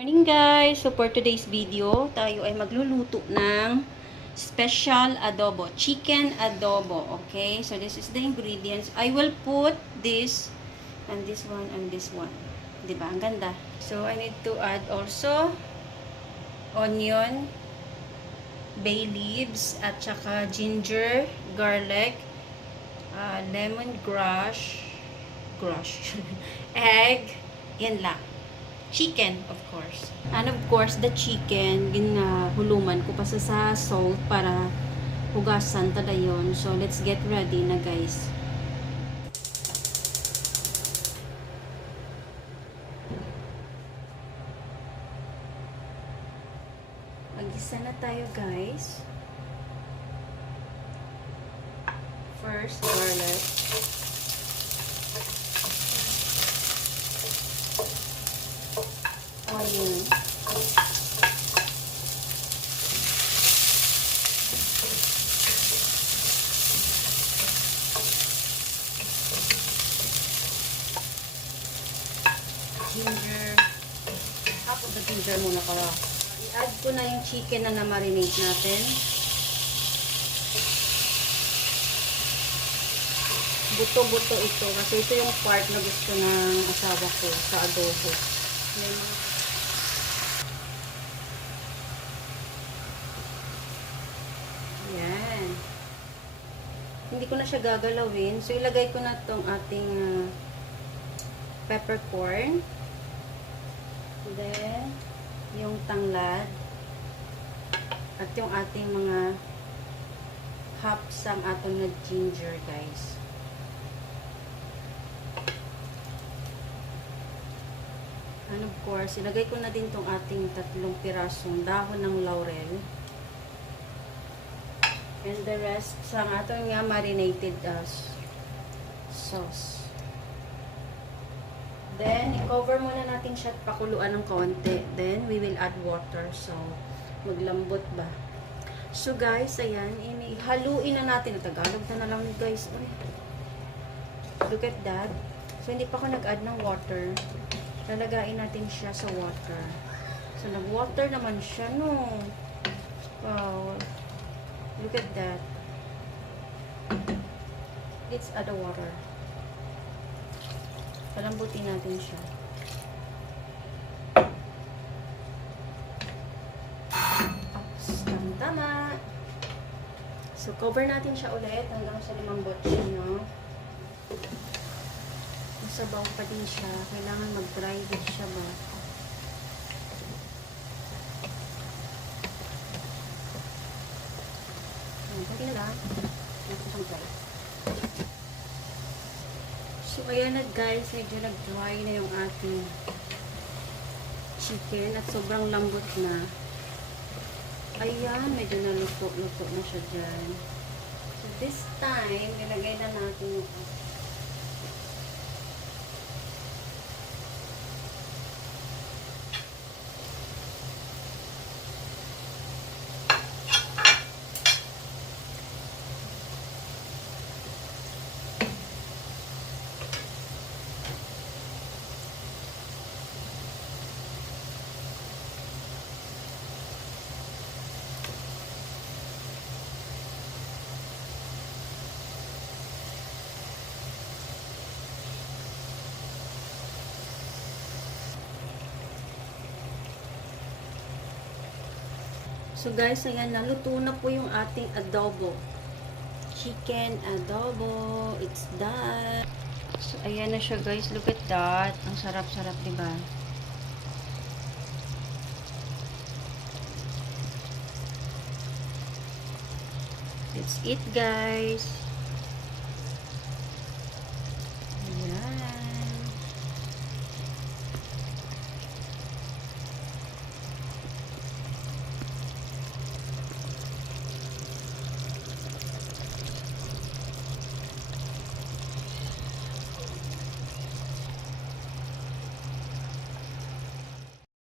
Morning guys! So for today's video, tayo ay magluluto ng special adobo, chicken adobo, okay? So this is the ingredients. I will put this and this one and this one. 'Di ba? Ang ganda. So I need to add also onion, bay leaves at saka ginger, garlic, lemongrass, egg, yan lang. Chicken, of course. And of course, the chicken, huluman ko pa sa salt para hugasan tada yun. So, let's get ready na, guys. Mag-isa na tayo, guys. First, garlic. Onion. Ginger. Half of the ginger muna para. I-add ko na yung chicken na na-marinate natin. Buto-buto ito kasi ito yung part na gusto ng asawa ko sa adobo. Yan. Hindi ko na siya gagalawin. So, ilagay ko na itong ating peppercorn. Then, yung tanglad. At yung ating mga hops ang atong na ginger, guys. And of course, ilagay ko na din tong ating 3 pirasong dahon ng laurel. And the rest sa atong nga marinated sauce. Then, i-cover muna natin siya at pakuluan ng konti. Then, we will add water. So, maglambot ba. So, guys, ayan. Haluin na natin. Tagalog na lang, guys. Ay. Look at that. So, hindi pa ako nag-add ng water. Lalagain natin siya sa water. So, nag-water naman siya, no? Wow. Look at that. Let's add the water. Palambutin natin siya. Oops, tama. So, cover natin siya ulit hanggang sa lumambot siya, no? Masabaw pa din siya. Kailangan mag-dry din siya ba? Kunti na lang. So, ayan na guys. Medyo nag-dry na yung ating chicken at sobrang lambot na. Ayan, medyo naluto-luto na siya dyan. So, this time, nilagay na natin yung So guys, ayan, naluto na po yung ating adobo. Chicken adobo. It's done. So ayan na siya guys. Look at that. Ang sarap-sarap, diba? That's it guys.